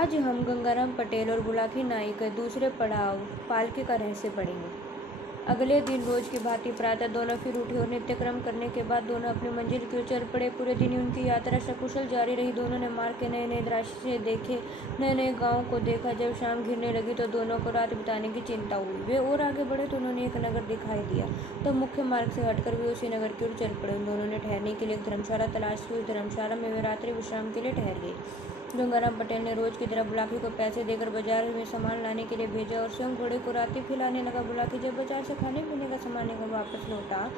आज हम गंगाराम पटेल और बुलाकी नाई के दूसरे पड़ाव पालकी का रहस्य पढ़ेंगे। अगले दिन रोज की भांति प्रातः दोनों फिर उठे और नित्यक्रम करने के बाद दोनों अपनी मंजिल की ओर चल पड़े। पूरे दिन उनकी यात्रा सकुशल जारी रही। दोनों ने मार्ग के नए नए दृश्य देखे, नए नए गांवों को देखा। जब शाम घिरने लगी तो दोनों को रात बिताने की चिंता हुई। वे और आगे बढ़े तो उन्होंने एक नगर दिखाई दिया। तो मुख्य मार्ग से हटकर वे उसी नगर की ओर चल पड़े। दोनों ने ठहरने के लिए एक धर्मशाला तलाश की। उस धर्मशाला में वे रात्रि विश्राम के लिए ठहर गए। गंगाराम पटेल ने रोज की तरह बुलाकी को पैसे देकर बाजार में सामान लाने के लिए भेजा और स्वयं घोड़े को रात्रि खिलाने लगा। बुलाकी जब बाजार से खाने पीने का सामान लेकर वापस लौटा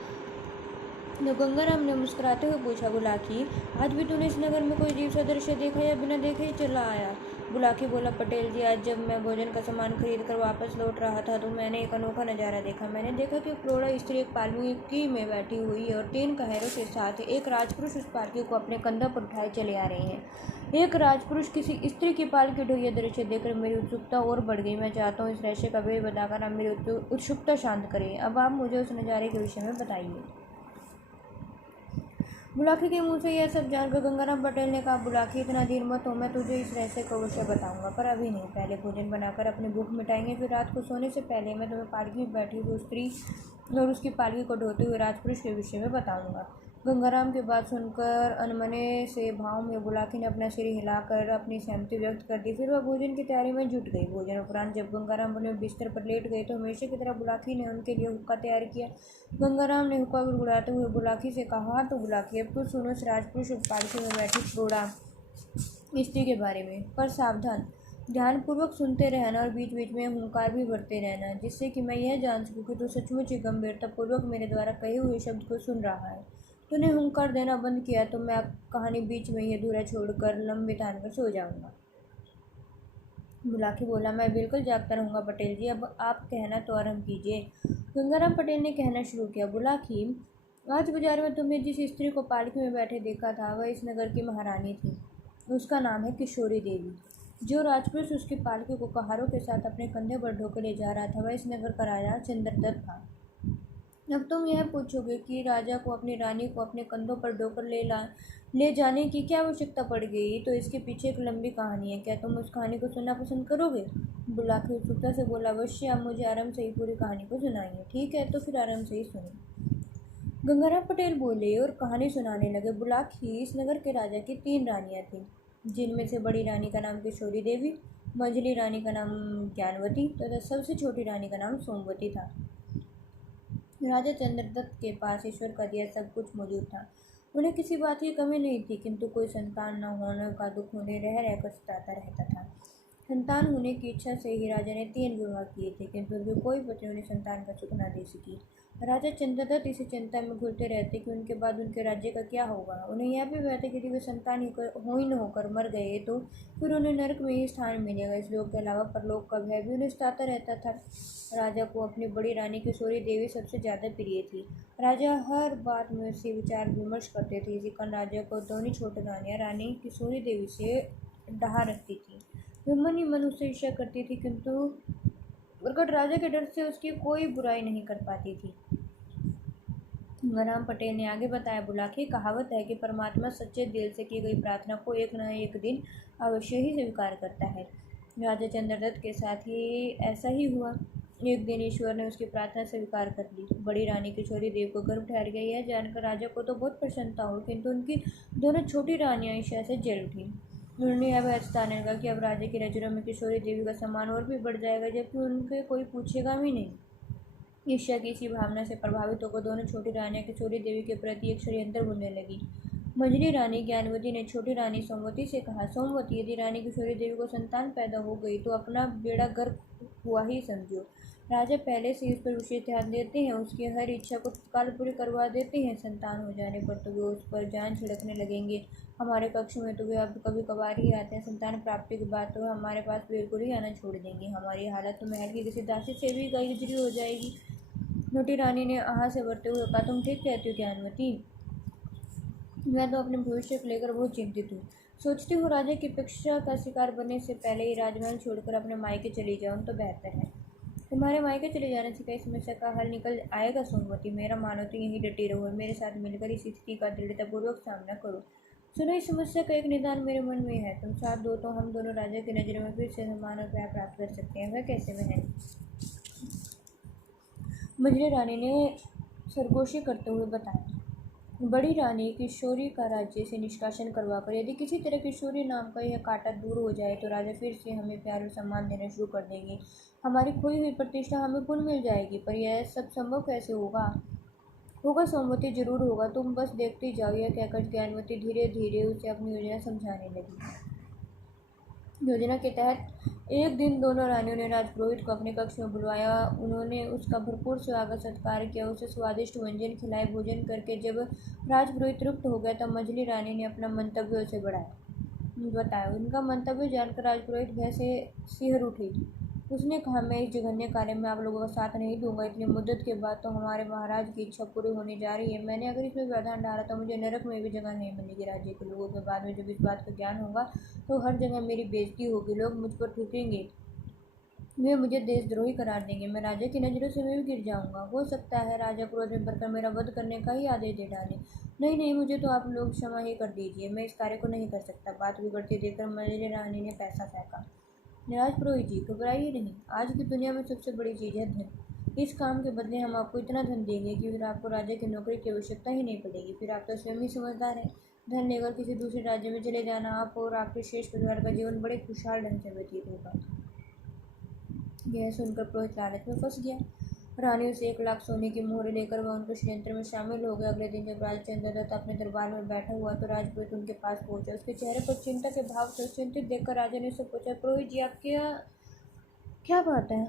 तो गंगाराम ने मुस्कुराते हुए पूछा, बुलाकी, आज भी तूने इस नगर में कोई अजीब सा दृश्य देखा या बिना देखे ही चला आया? बुलाकी बोला, पटेल जी, आज जब मैं भोजन का सामान खरीद कर वापस लौट रहा था तो मैंने एक अनोखा नज़ारा देखा। मैंने देखा कि एक प्रौढ़ स्त्री एक पालकी में बैठी हुई है और 3 कहेरों के साथ एक राजपुरुष उस पालकी को अपने कंधों पर उठाए चले आ रहे हैं। एक राजपुरुष किसी स्त्री की पालकी ढोई दृश्य देखकर मेरी उत्सुकता और बढ़ गई। मैं चाहता हूँ इस रहस्य का भेद बताकर आप मेरी उत्सुकता शांत करें। अब आप मुझे उस नज़ारे के विषय में बताइए। बुलाकी के मुंह से यह सब जानकर गंगाराम पटेल ने कहा, बुलाकी, इतना देर मत हो, मैं तुझे इस रहस्य का विषय बताऊंगा, पर अभी नहीं। पहले भोजन बनाकर अपनी भूख मिटाएंगे, फिर रात को सोने से पहले मैं तुम्हें पालकी में बैठी हुई स्त्री और उसकी पालकी को ढोते हुए राजपुरुष के विषय में बताऊंगा। गंगाराम की बात सुनकर अनमने से भाव में बुलाकी ने अपना सिर हिलाकर अपनी सहमति व्यक्त कर दी। फिर वह भोजन की तैयारी में जुट गई। भोजन उपरांत जब गंगाराम अपने बिस्तर पर लेट गए तो हमेशा की तरह बुलाकी ने उनके लिए हुक्का तैयार किया। गंगाराम ने हुक्का गुड़गुड़ाते हुए बुलाकी से कहा, तो बुलाकी, अब तो सुनो इस राजपुरुष और पालकी में बैठी प्रौढ़ा स्त्री के बारे में, पर सावधान, ध्यानपूर्वक सुनते रहना और बीच बीच में हुंकार भी भरते रहना, जिससे कि मैं यह जान सकूं कि तू सचमुच ही गंभीरतापूर्वक मेरे द्वारा कहे हुए शब्द को सुन रहा है। तूने हुंकार देना बंद किया तो मैं कहानी बीच में ही अधूरा छोड़कर लंबे तान कर सो जाऊंगा। बुलाकी बोला, मैं बिल्कुल जागता रहूंगा पटेल जी, अब आप कहना तो आरंभ कीजिए। गंगाराम पटेल ने कहना शुरू किया, बुलाकी, आज बाजार में तुमने जिस स्त्री को पालकी में बैठे देखा था वह इस नगर की महारानी थी। उसका नाम है किशोरी देवी। जो राजपुरुष उसकी पालकी को कहारों के साथ अपने कंधे पर ढोकर ले जा रहा था वह इस नगर का राजा चंद्रदत्त था। अब तुम यह पूछोगे कि राजा को अपनी रानी को अपने कंधों पर ढोकर ले जाने की क्या आवश्यकता पड़ गई, तो इसके पीछे एक लंबी कहानी है। क्या तुम उस कहानी को सुनना पसंद करोगे? बुलाकी उत्सुकता से बोला, अवश्य, आप मुझे आराम से ही पूरी कहानी को सुनाइए। ठीक है, तो फिर आराम से ही सुनिए। गंगाराम पटेल बोले और कहानी सुनाने लगे। बुलाकी, इस नगर के राजा की 3 रानियां थीं, जिनमें से बड़ी रानी का नाम किशोरी देवी, मझली रानी का नाम ज्ञानवती तथा सबसे छोटी रानी का नाम सोमवती था। राजा चंद्रदत्त के पास ईश्वर का दिया सब कुछ मौजूद था। उन्हें किसी बात की कमी नहीं थी, किंतु कोई संतान न होने का दुख उन्हें रह रहकर सताता रहता था। संतान होने की इच्छा से ही राजा ने 3 विवाह किए थे, किंतु उनकी कोई पत्नी उन्हें संतान का सुख न दे सकी। राजा चंद्रदत्त इसी चिंता में घुलते रहते कि उनके बाद उनके राज्य का क्या होगा। उन्हें यह भी भय था कि यदि वे संतान हीन होकर मर गए तो फिर उन्हें नरक में ही स्थान मिलेगा। इस लोक के अलावा परलोक का भय भी उन्हें सताता रहता था। राजा को अपनी बड़ी रानी किशोरी देवी सबसे ज़्यादा प्रिय थी। राजा हर बात में उससे विचार विमर्श करते थे। इसी कारण राजा को दोनों छोटी रानियाँ रानी किशोरी देवी से डहा रखती थी। वे मन ही मन उससे ईर्ष्या करती थी, किंतु प्रकट राजा के डर से उसकी कोई बुराई नहीं कर पाती थी। गंगाराम पटेल ने आगे बताया, बुलाकी, कहावत है कि परमात्मा सच्चे दिल से की गई प्रार्थना को एक न एक दिन अवश्य ही स्वीकार करता है। राजा चंद्रदत्त के साथ ही ऐसा ही हुआ। एक दिन ईश्वर ने उसकी प्रार्थना स्वीकार कर ली। बड़ी रानी किशोरी देवी को गर्भ ठहर गया। यह जानकर राजा को तो बहुत प्रसन्नता हुई, किंतु उनकी दोनों छोटी रानियां ईर्ष्या से जल उठी। उन्होंने यह भय जताने लगा कि अब राजा की नजरों में किशोरी देवी का सम्मान और भी बढ़ जाएगा, जबकि उनके कोई पूछेगा भी नहीं। ईर्ष्या की इसी भावना से प्रभावित होकर दोनों छोटी रानियां किशोरी देवी के प्रति एक षड्यंत्र बुनने लगी। मंझली रानी ज्ञानवती ने छोटी रानी सोमवती से कहा, सोमवती, यदि रानी किशोरी देवी को संतान पैदा हो गई तो अपना बेड़ा गर्क हुआ ही समझो। राजा पहले से इस पर विशेष ध्यान देते हैं, उसकी हर इच्छा को तत्काल पूरी करवा देते हैं। संतान हो जाने पर तो वे उस पर जान छिड़कने लगेंगे। हमारे कक्ष में तो वे अब कभी कभार ही आते हैं। संतान प्राप्ति के बाद तो हमारे पास बिल्कुल ही आना छोड़ देंगे। हमारी हालत तो महल की किसी दासी से भी गुजरी हो जाएगी। छोटी रानी ने आह से भरते हुए कहा, तुम ठीक कहती हो ज्ञानवती, मैं तो अपने भविष्य को लेकर बहुत चिंतित हूँ। सोचती हूँ राजा की अपेक्षा का शिकार बनने से पहले ही राजमहल छोड़कर अपने मायके चली जाऊँ तो बेहतर है। तुम्हारे मायके चले जाने से कई समस्या का हल निकल आएगा सोमवती। मेरा मानो तो यहीं डटी रहो और मेरे साथ मिलकर इस स्थिति का दृढ़तापूर्वक सामना करो। सुनो, इस समस्या का एक निदान मेरे मन में है। तुम साथ दो तो हम दोनों राजा की नज़रों में फिर से सम्मान और प्यार प्राप्त कर सकते हैं। वह कैसे? बहन, मजली रानी ने सरगोशी करते हुए बताया। बड़ी रानी, किशोरी का राज्य से निष्कासन करवाकर यदि किसी तरह किशोरी नाम का यह कांटा दूर हो जाए तो राजा फिर से हमें प्यार और सम्मान देना शुरू कर देंगे। हमारी खोई हुई प्रतिष्ठा हमें पुनः मिल जाएगी। पर यह सब संभव कैसे होगा? होगा सोमवती, जरूर होगा। तुम बस देखती जाओ। यह कहकर ज्ञानवती धीरे धीरे उसे अपनी योजना समझाने लगी। योजना के तहत एक दिन दोनों रानियों ने राजपुरोहित को अपने कक्ष में बुलवाया। उन्होंने उसका भरपूर स्वागत सत्कार किया, उसे स्वादिष्ट व्यंजन खिलाए। भोजन करके जब राजपुरोहित तृप्त हो गया तब मझली रानी ने अपना मंतव्य उसे बताया। उनका मंतव्य जानकर राजपुरोहित भय से सिहर उठी। उसने कहा, मैं इस जघन्य कार्य में आप लोगों का साथ नहीं दूंगा। इतनी मुद्दत के बाद तो हमारे महाराज की इच्छा पूरी होने जा रही है। मैंने अगर इसमें व्यवधान डाला तो मुझे नरक में भी जगह नहीं मिलेगी। राज्य के लोगों के बाद में जब इस बात का ज्ञान होगा तो हर जगह मेरी बेइज्जती होगी। लोग मुझ पर थूकेंगे, वे मुझे देशद्रोही करार देंगे। मैं राजा की नज़रों से मैं भी गिर जाऊंगा। हो सकता है राजा क्रोध में भरकर मेरा वध करने का ही आदेश दे डाले। नहीं नहीं, मुझे तो आप लोग क्षमा ही कर दीजिए। मैं इस कार्य को नहीं कर सकता। बात बिगड़ती देखकर मझली रानी ने पैसा फेंका। राजपुरोहित जी, घबराइए नहीं। आज की दुनिया में सबसे बड़ी चीज़ है धन। इस काम के बदले हम आपको इतना धन देंगे कि फिर आपको राजा की नौकरी की आवश्यकता ही नहीं पड़ेगी। फिर आप तो स्वयं ही समझदार हैं। धन लेकर किसी दूसरे राज्य में चले जाना, आप और आपके शेष परिवार का जीवन बड़े खुशहाल ढंग से व्यतीत होगा। यह सुनकर पुरोहित लालच में फंस गया। रानी उसे 1 लाख सोने की मोहरें लेकर वह उनके षड्यंत्र में शामिल हो गए। अगले दिन जब राजा चंद्रदत्त अपने दरबार में बैठा हुआ तो राजपुरोहित उनके पास पहुंचा। उसके चेहरे पर चिंता के भाव से चिंतित देखकर राजा ने उससे पूछा, पुरोहित जी, आप क्या क्या बात है?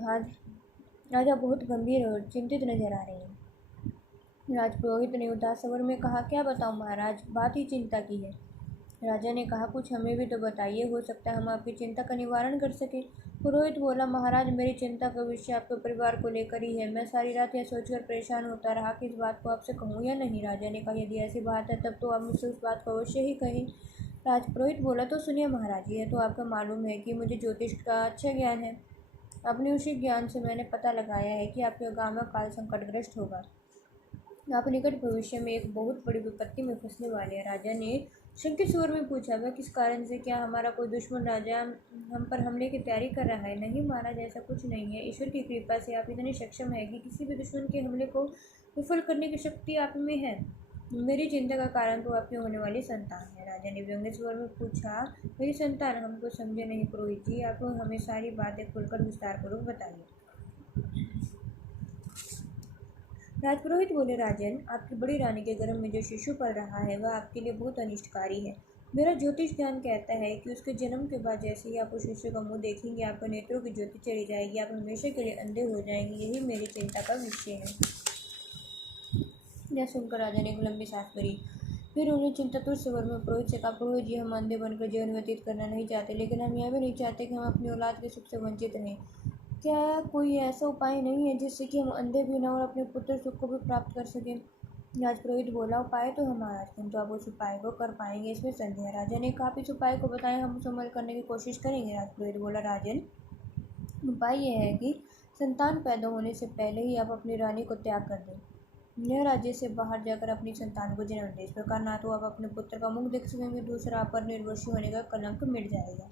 आज आप बहुत गंभीर और चिंतित नजर आ रहे हैं। राजपुरोहित ने उदास स्वर में कहा, क्या बताऊं महाराज, बात ही चिंता की है। राजा ने कहा, कुछ हमें भी तो बताइए, हो सकता है हम आपकी चिंता का निवारण कर सकें। पुरोहित बोला, महाराज, मेरी चिंता का विषय आपके परिवार को लेकर ही है। मैं सारी रात यह सोचकर परेशान होता रहा कि इस बात को आपसे कहूँ या नहीं। राजा ने कहा, यदि ऐसी बात है तब तो आप मुझसे उस बात को अवश्य ही कहें। राजपुरोहित बोला, तो सुनिए महाराज, यह तो आपको मालूम है कि मुझे ज्योतिष का अच्छा ज्ञान है। अपने उसी ज्ञान से मैंने पता लगाया है कि आपके गांव में काल संकटग्रस्त होगा। आप निकट भविष्य में एक बहुत बड़ी विपत्ति में फंसने वाले हैं। राजा ने शंकित स्वर में पूछा, वह किस कारण से? क्या हमारा कोई दुश्मन राजा हम पर हमले की तैयारी कर रहा है? नहीं महाराज, ऐसा कुछ नहीं है। ईश्वर की कृपा से आप इतने सक्षम है कि किसी भी दुश्मन के हमले को विफल करने की शक्ति आप में है। मेरी चिंता का कारण तो आपकी होने वाली संतान है। राजा ने व्यंग्य स्वर में पूछा, मेरी संतान? हमको समझे नहीं पुरोहित जी, आप हमें सारी बातें खुलकर विस्तारपूर्वक बताइए। राजपुरोहित बोले, राजन, आपकी बड़ी रानी के गर्भ में जो शिशु पल रहा है वह आपके लिए बहुत अनिष्टकारी है। मेरा ज्योतिष ज्ञान कहता है कि उसके जन्म के बाद जैसे ही आप उस शिशु का मुंह देखेंगे आपके नेत्रों की ज्योति चली जाएगी, आप हमेशा के लिए अंधे हो जाएंगे। यही मेरी चिंता का विषय है। यह सुनकर राजा ने एक लंबी सांस भरी। फिर उन्हें चिंतातुर स्वर में पुरोहित से कहा, पुरोहित जी, हम अंधे बनकर जीवन व्यतीत करना नहीं चाहते, लेकिन हम यह भी नहीं चाहते कि हम अपनी औलाद के सुख से वंचित रहें। क्या कोई ऐसा उपाय नहीं है जिससे कि हम अंधे भी न और अपने पुत्र सुख को भी प्राप्त कर सकें? राजपुरोहित बोला, उपाय तो है महाराज, किंतु आप उस उपाय को कर पाएंगे इसमें संदेह है। राजा ने कहा, आप इस उपाय को बताएं, हम उसे अमल करने की कोशिश करेंगे। राजपुरोहित बोला, राजन, उपाय यह है कि संतान पैदा होने से पहले ही आप अपनी रानी को त्याग कर दें। यह राज्य से बाहर जाकर अपनी संतान को जन्म दे। इस प्रकार ना तो आप अपने पुत्र का मुख देख सकेंगे, दूसरा आप पर निर्वंशी होने का कलंक मिट जाएगा।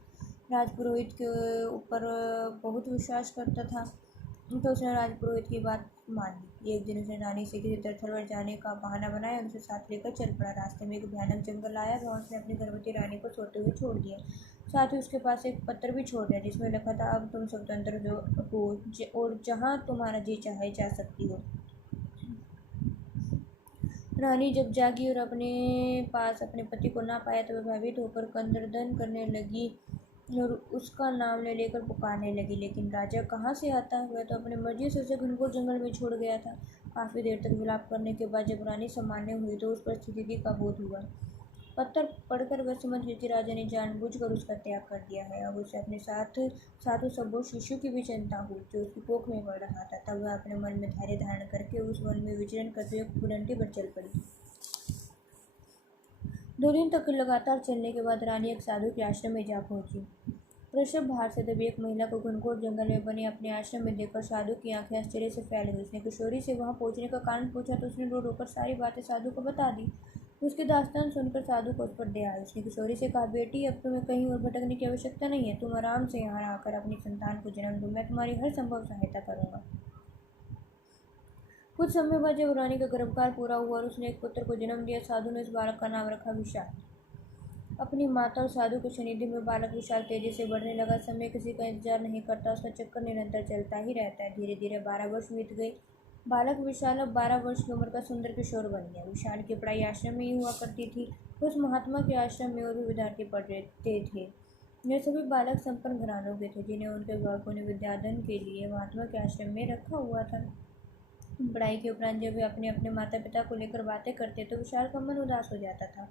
राजपुरोहित के ऊपर बहुत विश्वास करता था तो उसने राजपुरोहित की बात मान ली। एक दिन उसने रानी से किसी तीर्थवर जाने का बहाना बनाया, उनसे साथ लेकर चल पड़ा। रास्ते में एक भयानक जंगल आया, वहाँ उसने अपनी गर्भवती रानी को सोते हुए छोड़ दिया। साथ ही उसके पास एक पत्र भी छोड़ दिया जिसमें लिखा था, अब तुम स्वतंत्र हो और जहाँ तुम्हारा जी चाहे जा सकती हो। रानी जब जागी और अपने पास अपने पति को ना पाया तो वह भयभीत होकर कंदर्दन करने लगी और उसका नाम ले लेकर पुकारने लगी। लेकिन राजा कहाँ से आता? वह तो अपनी मर्जी से उसे घनघोर जंगल में छोड़ गया था। काफ़ी देर तक विलाप करने के बाद जब रानी सामान्य हुई तो उस पर स्थिति का बोध हुआ। पत्थर पढ़कर वह समझ गई कि राजा ने जानबूझकर उसका त्याग कर दिया है। अब उसे अपने साथ उस अबोध शिशु की भी चिंता हुई जो उसकी कोख में बढ़ रहा था। तब वह अपने मन में धैर्य धारण करके उस वन में विचरण करते हुए कुलंटी पर चल पड़ी। 2 दिन तक लगातार चलने के बाद रानी एक साधु के आश्रम में जा पहुंची। प्रसव भार से दबी एक महिला को घनघोर जंगल में बने अपने आश्रम में देखकर साधु की आंखें आश्चर्य से फैल गई। उसने किशोरी से वहां पहुंचने का कारण पूछा तो उसने रो रोकर सारी बातें साधु को बता दी। उसकी दास्तान सुनकर साधु को उस पर दया आई। उसने किशोरी से कहा, बेटी अब तुम्हें कहीं और भटकने की आवश्यकता नहीं है, तुम आराम से यहाँ आकर अपनी संतान को जन्म दो, मैं तुम्हारी हर संभव सहायता करूँगा। कुछ समय बाद जब रानी का गर्भकाल पूरा हुआ और उसने एक पुत्र को जन्म दिया, साधु ने उस बालक का नाम रखा विशाल। अपनी माता और साधु के सानिध्य में बालक विशाल तेजी से बढ़ने लगा। समय किसी का इंतजार नहीं करता, उसका चक्कर निरंतर चलता ही रहता है। धीरे धीरे 12 वर्ष बीत गए। बालक विशाल अब 12 वर्ष की उम्र का सुंदर किशोर बन गया। विशाल की पढ़ाई आश्रम में ही हुआ करती थी। उस महात्मा के आश्रम में और भी विद्यार्थी पढ़ते थे। ये सभी बालक संपन्न घरानों के थे, जिन्हें उनके अभिभावकों ने विद्याधन के लिए महात्मा के आश्रम में रखा हुआ था। पढ़ाई के उपरांत जब वे अपने अपने माता पिता को लेकर बातें करते तो विशाल का मन उदास हो जाता था।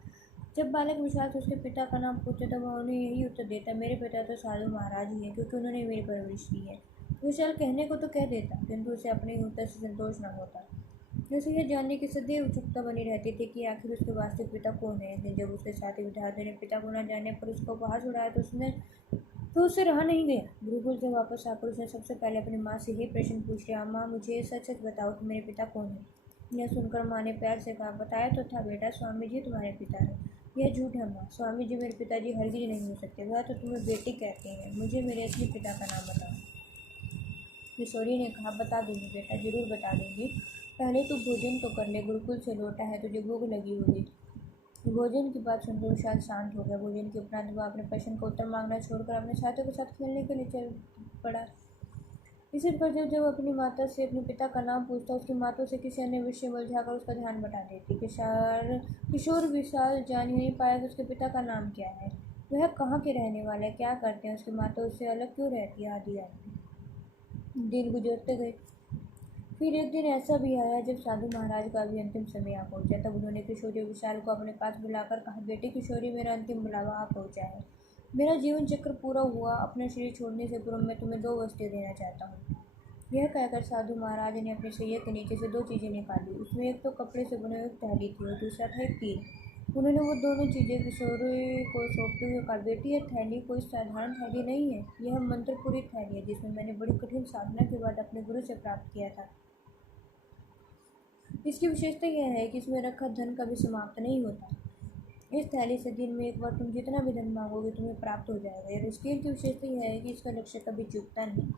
जब बालक विशाल से उसके पिता का नाम पूछते तो वह उन्हें यही उत्तर देता, मेरे पिता तो साधु महाराज ही हैं, क्योंकि उन्होंने मेरी परवरिश की है। विशाल कहने को तो कह देता, किंतु उसे अपने ही उत्तर से संतोष न होता। उसे यह जानने की सदैव उत्सुकता बनी रहती थी कि आखिर उसके वास्तविक पिता कौन है। लेकिन जब उसके साथी विद्यार्थी ने पिता को न जानने पर उसका उपहास उड़ाया तो उससे रहा नहीं गया। गुरुकुल से वापस आकर उसने सबसे पहले अपनी माँ से ही प्रश्न पूछ लिया, माँ मुझे सच सच बताओ कि मेरे पिता कौन है। यह सुनकर माँ ने प्यार से कहा, बताया तो था बेटा, स्वामी जी तुम्हारे पिता है। यह झूठ है माँ, स्वामी जी मेरे पिताजी हरगिज नहीं हो सकते, वह तो तुम्हें बेटी कहते हैं। मुझे मेरे असली पिता का नाम बताओ। किशोरी ने कहा, बता दूंगी बेटा, जरूर बता दूंगी, पहले तू भोजन तो कर ले, गुरुकुल से लौटा है, तुझे भूख लगी होगी। भोजन की बात सुनकर विशाल शांत हो गया। भोजन के उपरांत वह अपने प्रश्न का उत्तर मांगना छोड़कर अपने साथियों के साथ खेलने के लिए चल पड़ा। इसी प्रकार जब अपनी माता से अपने पिता का नाम पूछता, उसकी माँ तो उसे किसी अन्य विषय में उलझाकर उसका ध्यान बटा देती। किशोर विशाल जान ही नहीं पाया कि उसके पिता का नाम क्या है, वह कहाँ के रहने वाले हैं, क्या करते हैं, उसकी माता उससे अलग क्यों रहती है, आदि आदि। दिन गुजरते गए। फिर एक दिन ऐसा भी आया जब साधु महाराज का भी अंतिम समय आ पहुंचा। तब उन्होंने किशोरी विशाल को अपने पास बुलाकर कहा, बेटी किशोरी, मेरा अंतिम बुलावा आ पहुंचा है, मेरा जीवन चक्र पूरा हुआ, अपना शरीर छोड़ने से पूर्व मैं तुम्हें 2 वस्तुएं देना चाहता हूँ। यह कहकर साधु महाराज ने अपने सैया के नीचे से 2 चीज़ें निकाली। उसमें एक तो कपड़े से बने हुए थैली थी और दूसरा था एक तीर। उन्होंने वो दोनों चीज़ें किशोरी को सौंपते हुए कहा, बेटी यह थैली कोई साधारण थैली नहीं है, यह मंत्रपूरी थैली है, जिसमें मैंने बड़ी कठिन साधना के बाद अपने गुरु से प्राप्त किया था। इसकी विशेषता यह है कि इसमें रखा धन कभी समाप्त नहीं होता। इस थैली से दिन में एक बार तुम जितना भी धन मांगोगे तुम्हें प्राप्त हो जाएगा। और इसकी विशेषता यह है कि इसका लक्ष्य कभी चूकता नहीं।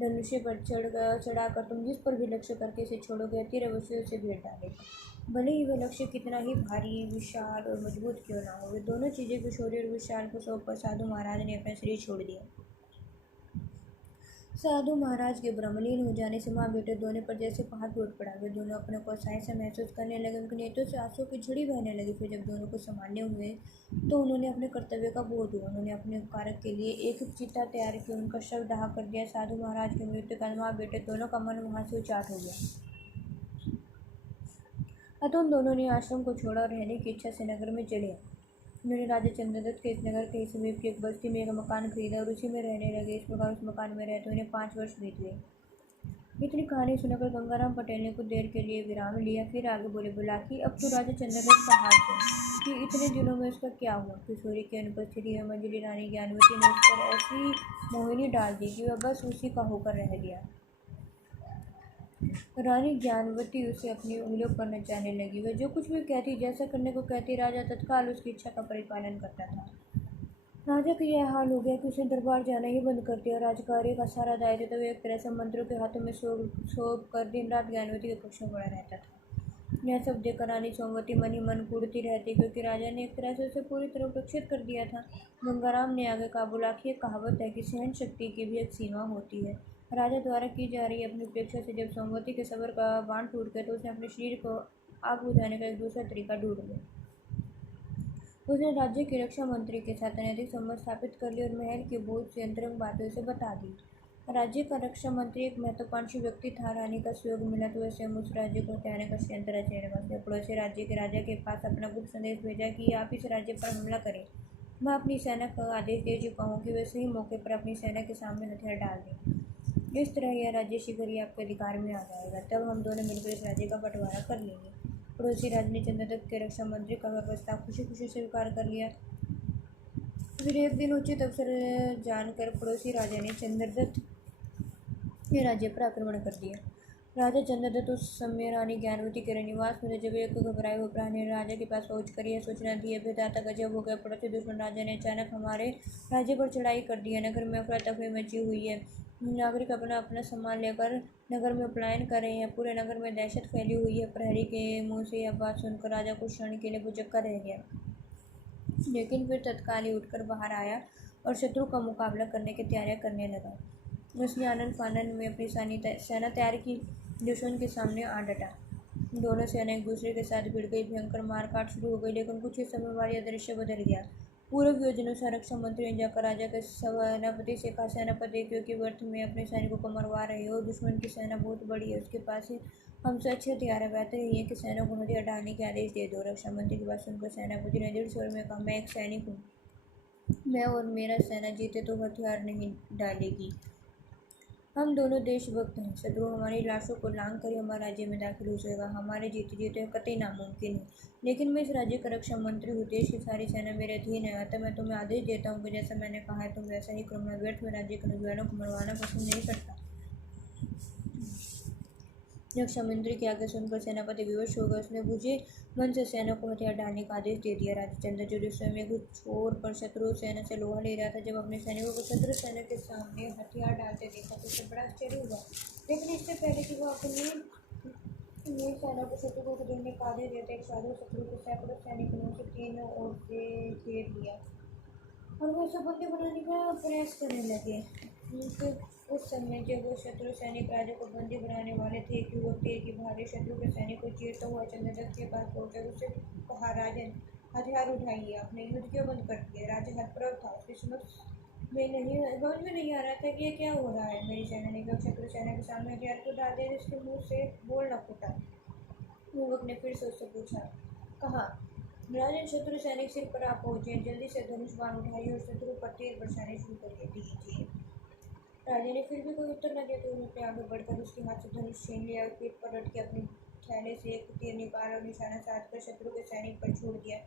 धनुष्य पर चढ़ाकर तुम जिस पर भी लक्ष्य करके इसे छोड़ोगे, तीर अवश्य उसे भेड़ डालेगा, भले ही वह लक्ष्य कितना ही भारी, विशाल और मजबूत क्यों ना हो। वे दोनों चीज़ें किशोरी और विशाल को सौंपकर साधु महाराज ने अपना शरीर छोड़ दिया। साधु महाराज के ब्रह्मलीन हो जाने से माँ बेटे दोनों पर जैसे पहाड़ टूट पड़ा। वे दोनों अपने को असहाय सा महसूस करने लगे। उनके नेत्रों से आंसू की झड़ी बहने लगी। फिर जब दोनों को संभालने हुए तो उन्होंने अपने कर्तव्य का बोध हुआ। उन्होंने अपने उपकारक के लिए एक चिता तैयार की, उनका शव दाह कर दिया। साधु महाराज की मृत्यु का माँ बेटे दोनों का मन वहाँ से उचाट हो गया। अतः उन दोनों ने आश्रम को छोड़ा और रहने की इच्छा से नगर में चले आए। उन्होंने राजा चंद्रदत्त के इस नगर के समीप की एक बस्ती में एक मकान खरीदा और उसी में रहने लगे। इस प्रकार उस मकान में रहते उन्हें 5 वर्ष बीत गए। इतनी कहानी सुनकर गंगाराम पटेल ने कुछ देर के लिए विराम लिया, फिर आगे बोले, बोला कि अब तो राजा चंद्रदत्त का हाल सुन कि इतने दिनों में उसका क्या हुआ। किशोरी की अनुपस्थिति में मंजली रानी ज्ञानवती ने उस पर ऐसी मोहिनी डाल दी कि वह बस उसी का होकर रह गया। रानी ज्ञानवती उसे अपनी उंगलियों पर नचाने लगी। वह जो कुछ भी कहती, जैसा करने को कहती, राजा तत्काल उसकी इच्छा का परिपालन करता था। राजा का यह हाल हो गया कि उसने दरबार जाना ही बंद कर दिया। राजकार्य का सारा दायित्व तो एक तरह से मंत्रियों के हाथों में सौंप कर दिन रात ज्ञानवती के कक्ष में पड़ा रहता था। यह सब देखकर रानी सोमवती मन ही मन कूदती रहती, क्योंकि राजा ने एक तरह से उसे पूरी तरह उपेक्षित कर दिया था। गंगाराम ने आगे कहा, बोला कि एक कहावत है कि सहन शक्ति की भी एक सीमा होती है। राजा द्वारा की जा रही अपनी उपेक्षा से जब सोमवती के सबर का बांध टूट गया तो उसने अपने शरीर को आग बुझाने का एक दूसरा तरीका ढूंढ लिया। उसने राज्य के रक्षा मंत्री के साथ अनैतिक संबंध स्थापित कर लिए और महल के बोझ से अंतरंग बातें उसे बता दी। राज्य का रक्षा मंत्री एक महत्वाकांक्षी व्यक्ति था। रानी का सहयोग मिला तो वैसे उस राज्य को हत्याने का षड्यंत्र रचने लगा। उसने पड़ोसी राज्य के राजा के पास अपना गुप्त संदेश भेजा कि आप इस राज्य पर हमला करें। मैं अपनी सेना को आदेश दे चुका हूँ कि वे सही मौके पर अपनी सेना के सामने हथियार डाल दें। इस तरह यह राज्य शीघ्र ही आपके अधिकार में आ जाएगा। तब हम दोनों मिलकर इस राज्य का बंटवारा कर लेंगे। पड़ोसी राज्य ने चंद्रदत्त के रक्षा मंत्री का वह प्रस्ताव खुशी खुशी स्वीकार कर लिया। फिर एक दिन उचित अवसर जानकर पड़ोसी राजा ने चंद्रदत्त के राज्य पर आक्रमण कर दिया। राजा चंद्रदत्त उस समय रानी ज्ञानवती के निवास में थे जब एक घबराए हुए प्राणी ने राजा के पास पहुंचकर यह सूचना दी, है विधाता गजब हो गया, पड़ोसी दुश्मन राजा ने अचानक हमारे राज्य पर चढ़ाई कर दी है। नगर में अफरा तफरी मची हुई है, नागरिक अपना अपना सामान लेकर नगर में पलायन कर रहे हैं। पूरे नगर में दहशत फैली हुई है। प्रहरी के मुंह से यह बात सुनकर राजा कुछ क्षण के लिए भुजक्का रह गया, लेकिन फिर तत्काल ही उठकर बाहर आया और शत्रु का मुकाबला करने की तैयारियां करने लगा। उसने आनंद फानंद में अपनी सेना तैयार की, दुश्मन के सामने आ डटा। दोनों सेना एक दूसरे के साथ भिड़ गई, भयंकर मारकाट शुरू हो गई, लेकिन कुछ ही समय बाद यह दृश्य बदल गया। पूर्व योजनानुसार रक्षा मंत्री ने जाकर राजा के सेनापति से कहा, सेनापति क्योंकि व्यर्थ में अपने सैनिकों को मरवा रहे हो, दुश्मन की सेना बहुत बड़ी है, उसके पास हमसे अच्छे हथियार है, बेहतर यही है कि सेना को नदी हटाने के आदेश दे दो। रक्षा मंत्री की बात सुनकर सेनापति ने दृढ़ स्वर में कहा, मैं एक सैनिक हूँ, मैं और मेरा सेना जीते तो हथियार नहीं डालेगी। हम दोनों देशभक्त हैं। शत्रु हमारी लाशों को लांघ कर ही हमारे राज्य में दाखिल हो जाएगा, हमारे जीते जीते कतई नामुमकिन है। लेकिन मैं इस राज्य का रक्षा मंत्री हूँ, देश की सारी सेना मेरे अधीन है, अतः मैं तुम्हें आदेश देता हूँ कि जैसा मैंने कहा है तुम वैसा ही करो। मैं व्यर्थ में राज्य के नौजवानों को मरवाना पसंद नहीं करता। रक्षा मंत्री की आज्ञा सुनकर सेनापति विवश हो गया। उसने बुझे मन से सेना को हथियार डालने का आदेश दे दिया। राजा चंद्रचूड़ उस समय एक छोर पर शत्रु सेना से लोहा ले रहा था। जब अपने सैनिकों को शत्रु सेना के सामने हथियार डालते देखा तो उसे बड़ा आश्चर्य हुआ, लेकिन इससे पहले कि वो अपनी सेना को शत्रु को घेरने का आदेश देते, एक साधु शत्रु के सैकड़ों सैनिकों से तीनों ओर से घेर लिया और वो उसे बंदी बनाने का प्रयास करने लगे। उस समय जब वो शत्रु सैनिक राजा को बंदी बनाने वाले थे, कि वो तीर की भाले शत्रु के सैनिक को चीरता हुआ चंद्रदत्त के पास पहुंचा। उससे कहा, राजन हथियार उठाइए, आपने युद्ध क्यों बंद कर दिया? राजा हतप्रभ था, उसकी समझ में नहीं आ रहा था कि ये क्या हो रहा है। मेरी सेना ने शत्रु सेना के सामने हथियार को डाल दिया, जिसके मुँह से बोल न फूटा। युवक ने फिर से उससे पूछा, कहा, राजन शत्रु सैनिक सिर पर आप पहुंचे, जल्दी से धनुष बाण उठाइए और शत्रु पर तीर बरसाने शुरू कर दीजिए। राजा ने फिर भी कोई उत्तर न दिया तो उन्होंने आगे बढ़कर उसके हाथ से धनुष छीन लिया और पीठ पर रट के अपने थैले से एक तीर निकाला और निशाना साधकर शत्रु के सैनिक पर छोड़ दिया।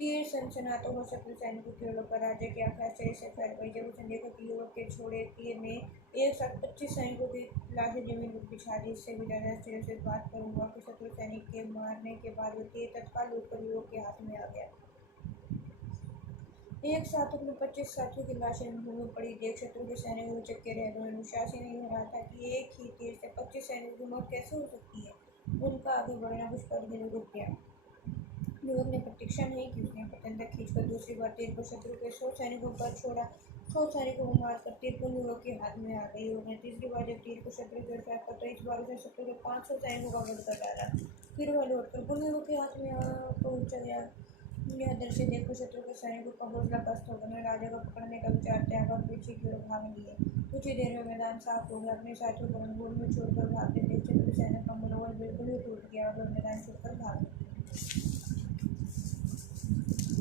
तीर सनसनाता हुआ शत्रु सैनिकों की ओर लगा। राजा की आंखें आश्चर्य से फैल गई जब उसने देखा कि युवक के छोड़े तीर ने एक साथ 25 सैनिकों की लाशें जमीन पर बिछा दी। इससे भी ज्यादा आश्चर्य से बात पर हुआ कि शत्रु सैनिक के मारने के बाद वो तीर तत्काल उठकर युवक के हाथ में आ गया। एक साथ अपने 25 साथियों की लाशें भूमि पड़ी देख शत्रु के सैनिक चक्के रह गए। विश्वास ही नहीं हो रहा था कि एक ही तीर से 25 सैनिकों की मौत कैसे हो सकती है। उनका आगे बढ़ना कुछ पल के लिए रुक गया। युवक ने प्रतीक्षा नहीं की, उसने पतंगा खींचकर दूसरी बार तीर को शत्रु के 100 सैनिकों पर छोड़ा। 100 सैनिकों को मारकर तीर को युवक के हाथ में आ गई। युवक ने तीसरी बार जब तीर को शत्रु की ओर फेंका तो इस बार उसने शत्रु के 500 सैनिकों का वध कर डाला। फिर वह लौटकर पुनः युवक के हाथ में पहुंच गया। यह दृश्य देखकर शत्रु के सैनिकों का हौसला पस्त हो गया। राजा को पकड़ने का विचार त्याग और पीछे की ओर भाग लिए। कुछ ही देर में मैदान साफ हो गया। अपने साथियों को रणभूमि में छोड़कर भागते देख शत्रु सेना का मनोबल बिल्कुल ही टूट गया और मैदान छोड़कर भाग निकले।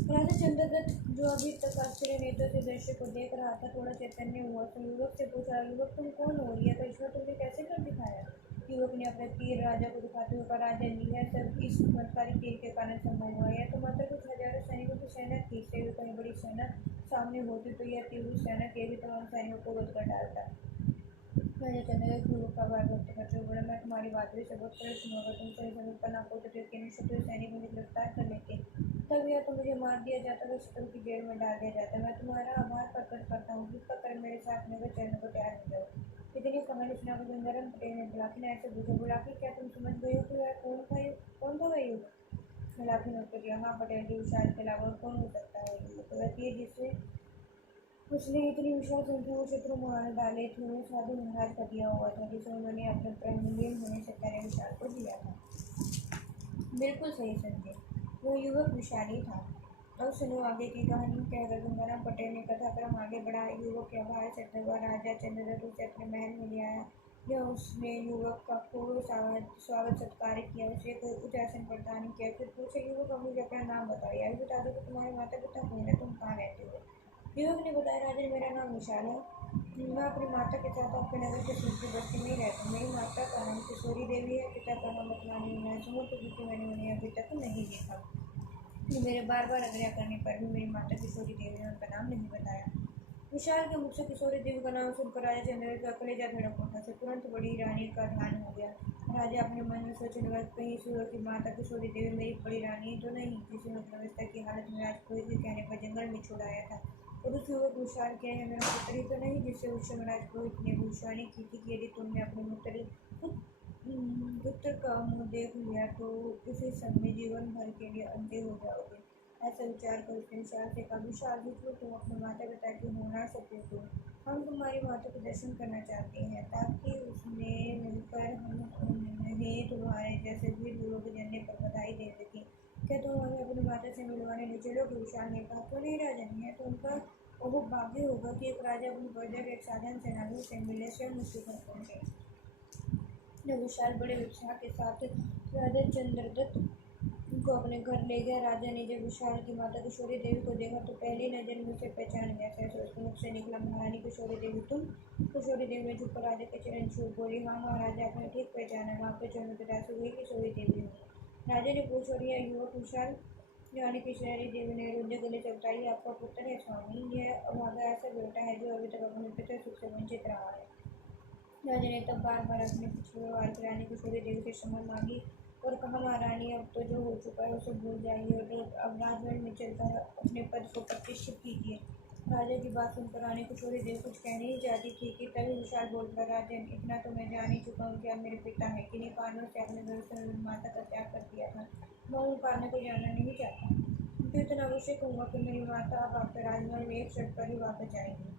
राजा चंद्रदत्त, जो अभी तक आश्चर्य नेत्रों से दृश्य को देख रहा था, थोड़ा चैतन्य हुआ तो युवक से पूछा, युवक तुम कौन हो? यह करिश्मा तुमने कैसे कर दिखाया? युवक ने अपना तीर राजा को दिखाते हुए कहा, राजन, यह सब इस चमत्कारी तीर के कारण संभव हुआ। यह तो मात्र कुछ हजारों सैनिकों की सेना थी। इससे भी कहीं बड़ी सेना सामने होती तो यह तीर उस सेना के भी तमाम सैनिकों को वध कर डालता। राजा चंद्रदत्त युवक का आभार व्यक्त करते हुए बोला, मैं तुम्हारी बहादुरी से बहुत प्रसन्न हूँ। अगर तुम सही समय पर न पहुंचे तो यकीनन शत्रु सैनिक मुझे गिरफ्तार कर लेते, तब या तो मुझे मार दिया जाता तो शत्रु की जेल में डाल दिया जाता। मैं तुम्हारा आभार प्रकट करता हूँ, कृपा कर मेरे साथ नगर चलने को तैयार हो जाओ। इतनी कहानी सुनाकर गंगाराम पटेल ने बुलाकी नायक से पूछा, बुलाकी, क्या तुम समझ गए हो कि वह कौन था वह युवक? बुलाकी ने उत्तर दिया, हाँ पटेल जी, विशाल के अलावा कौन हो सकता है युवक? वह तीर जिससे उसने इतनी विशाल संख्या में शत्रु मार डाले थे, वो साधु महाराज का दिया हुआ था, जिसे उन्होंने अपने प्रमलीन होने से पहले विशाल को दिया था। बिल्कुल सही समझे, वो युवक विशाल ही था। अब सुनो आगे की कहानी। कहकर गंगाराम पटेल ने कथाक्रम आगे बढ़ाया। युवक के आभार से राजा चंद्रदत्त उसे अपने महल में ले आया। यह उसने युवक का खूब स्वागत सत्कार किया, उसे एक उच्च आसन प्रदान किया। फिर पूछे, युवक अब मुझे अपना नाम बताओ, यह भी बता दो कि तुम्हारे माता पिता कौन है, तुम कहाँ रहते हो? युवक ने बताया, राजन, मेरा नाम विशाल है, मैं अपनी माता के साथ आपके नगर के सूर्य बस्ती में ही रहता हूँ। मेरी माता का नाम किशोरी देवी है, पिता का नाम मतवानी है। समुद्र क्योंकि मैंने उन्हें अभी तक नहीं देखा। मेरे बार बार आग्रह करने पर भी मेरी माता किशोरी देवी ने उनका नाम नहीं बताया। विशाल के मुख से किशोरी देवी का नाम सुनकर राजा चंद्रदत्त का कलेजा धड़क उठा। से तुरंत बड़ी रानी का ध्यान हो गया। राजा अपने मन में सोचने लगा, कहीं सूरों की माता किशोरी देवी मेरी बड़ी रानी तो नहीं, जिसे अर्थव्यवस्था की हालत में राजपुरोहित के कहने पर जंगल में छुड़ाया था। और उस युवक भूषाल क्या है मेरा पुत्र ही तो नहीं, जिससे उस समय राजपुरोहित ने भविष्यवाणी की थी कि यदि तुमने अपने पुत्र का मुँह देख लिया तो उसी समय जीवन भर के लिए अंधे हो जाओगे। ऐसा विचार कर उसने विशाल से कहा, विशाल जिसमें तुम अपने माता पिता की होना सपूत हो, हम तुम्हारी माता के दर्शन करना चाहते हैं ताकि उसमें मिलकर हम उन्हें तुम्हारे जैसे वीर लोगों के जन्म पर बधाई दे सकें। क्या तुम हमें अपनी माता से मिलवाने ले चलोगे? विशाल ने कहा, क्यों नहीं राजन, है तो उनका वो भाग्य होगा कि एक राजा अपनी प्रजा के एक साधारण सेनानी से मिले, स्वयं उसके घर पहुंचे। जब विशाल बड़े उत्साह के साथ राजा चंद्रदत्त को अपने घर ले गया, राजा ने जब विशाल की माता किशोरी देवी को देखा तो पहली नजर में उसे पहचान गया। सहसा उसके मुख से निकला, महारानी किशोरी देवी तुम? किशोरी देवी ने झुककर राजा के चरण छू बोली, हाँ महाराजा, आपने ठीक पहचाना, मैं आपके चरणों के दास हुई किशोरी देवी हूँ। राजा ने पूछा, और यह युवक विशाल? रानी किशोरी देवी ने रुंधे गले से बताई, आपका पुत्र है स्वामी, यह अभागा ऐसा बेटा है जो अभी तक अपने पिता सुख से वंचित रहा है। राजा ने तब बार बार अपने पिछले व्यवहार की रानी किशोरी देवी से क्षमा मांगी और कहा, महारानी, अब तो जो हो चुका है उसे भूल जाइए और अब राजमहल में चलकर अपने पद को प्रतिष्ठित कीजिए। राजा की बात सुनकर रानी किशोरी देवी कुछ कहने ही चाहती थी कि तभी विशाल बोल पड़ा, राजन, इतना तो मैं जान ही चुका हूँ कि आप मेरे पिता हैं, किन्हीं कारणों से आपने भविष्य में माता का त्याग कर दिया था। मैं उन कारणों को जानना नहीं चाहता, तो इतना अवश्य कहूँगा कि मेरी माता अब आपके राजमहल में एक शर्त पर ही वापस आएगी।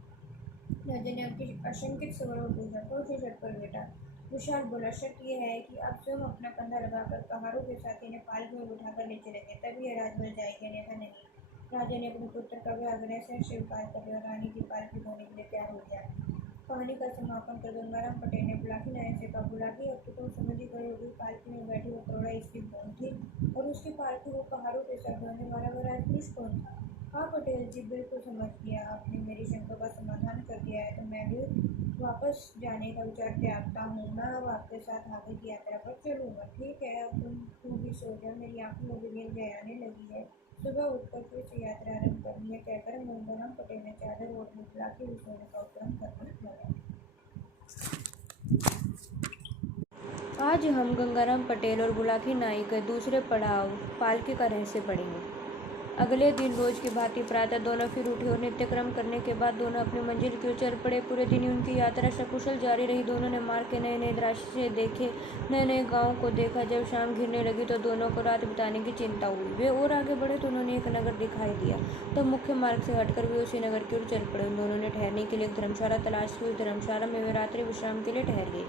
राजा ने आपकी आशंकित स्वर में पूछा, कौन सी शर्त पर बेटा? विशाल बोला, शर्त यह है कि आप स्वयं अपना कंधा लगाकर पहाड़ों के साथ इन्हें पालकी में उठाकर ले चलेंगे, तभी यह राजमहल जाएगी, अन्यथा नहीं। राजा ने अपने पुत्र का आग्रह से स्वीकार कर लिया और रानी की पालकी होने के लिए तैयार हो गया। कहानी का समापन कर गंगाराम पटेल ने बुलाकी नायक से कहा, बुलाकी, अब तो तुम समझ ही गए होगी, पालकी में बैठी वो करोड़ा स्त्री कौन थी और उसकी पालकी वो पहाड़ों के साथ ढोने वाला वो राजपुरुष कौन था? हाँ पटेल जी, बिल्कुल समझ गया, आपने मेरी शंका का समाधान कर दिया है, तो मैं भी वापस जाने का विचार त्यागता हूँ। मैं अब आपके साथ आगे की यात्रा पर चलूँगा। ठीक है, अब तुम भी सो जाओ, मेरी आँखों में भी नींद आने लगी है, सुबह उठकर फिर से यात्रा आरम्भ करनी है। कहकर गंगाराम पटेल ने चादर ओढ़ ली, बुलाकी भी सोने का उपक्रम करने लगा। आज हम गंगाराम पटेल और बुलाकी नाई के दूसरे पड़ाव पालकी का रहस्य पढ़ेंगे। अगले दिन रोज की भांति प्रातः दोनों फिर उठे और नित्यक्रम करने के बाद दोनों अपनी मंजिल की ओर चल पड़े। पूरे दिन उनकी यात्रा सकुशल जारी रही। दोनों ने मार्ग के नए नए दृश्य देखे, नए नए गांवों को देखा। जब शाम घिरने लगी तो दोनों को रात बिताने की चिंता हुई। वे और आगे बढ़े तो उन्होंने एक नगर दिखाई दिया। तो मुख्य मार्ग से हटकर वे उसी नगर की ओर चल पड़े। दोनों ने ठहरने के लिए एक धर्मशाला तलाश की। उस धर्मशाला में वे रात्रि विश्राम के लिए ठहर गए।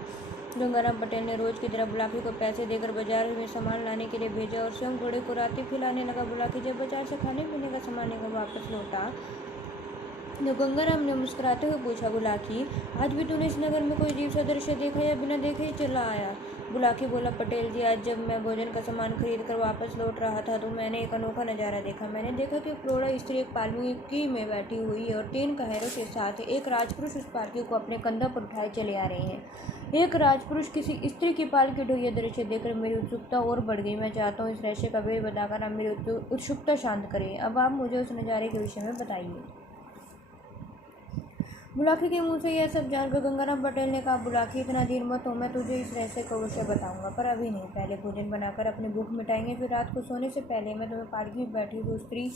गंगाराम पटेल ने रोज की तरह बुलाकी को पैसे देकर बाजार में सामान लाने के लिए भेजा और स्वयं घोड़े को रात्रि खिलाने लगा। बुलाकी जब बाजार से खाने पीने का सामान लेकर वापस लौटा तो गंगाराम ने मुस्कुराते हुए पूछा, बुलाकी, आज भी तूने इस नगर में कोई अजीब सा दृश्य देखा या बिना देखे ही चला आया? बुलाकी बोला, पटेल जी, आज जब मैं भोजन का सामान खरीद कर वापस लौट रहा था तो मैंने एक अनोखा नज़ारा देखा। मैंने देखा कि क्रोड़ा स्त्री एक पालकी में बैठी हुई है और 3 कहेरों के साथ एक राजपुरुष उस पालकी को अपने कंधों पर उठाए चले आ रहे हैं। एक राजपुरुष किसी स्त्री की पालकी ढोई यह दृश्य देखकर मेरी उत्सुकता और बढ़ गई। मैं चाहता हूँ इस रहस्य का भेद बताकर आप मेरी उत्सुकता शांत करें। अब आप मुझे उस नज़ारे के विषय में बताइए। बुलाकी के मुंह से यह सब जानकर गंगाराम पटेल ने कहा, बुलाकी, इतना देर मत हो, मैं तुझे इस रहस्य का अवश्य बताऊंगा, पर अभी नहीं। पहले भोजन बनाकर अपनी भूख मिटाएंगे, फिर रात को सोने से पहले मैं तुम्हें पालकी में बैठी हुई स्त्री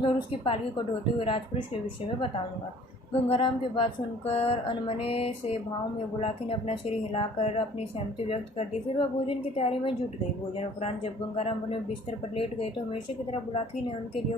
और उसकी पालकी को ढोते हुए राजपुरुष के विषय में बताऊंगा। गंगाराम की बात सुनकर अनमने से भाव में बुलाकी ने अपना सिर हिलाकर अपनी सहमति व्यक्त कर दी। फिर वह भोजन की तैयारी में जुट गई। भोजन उपरांत जब गंगाराम अपने बिस्तर पर लेट गए तो हमेशा की तरह बुलाकी ने उनके लिए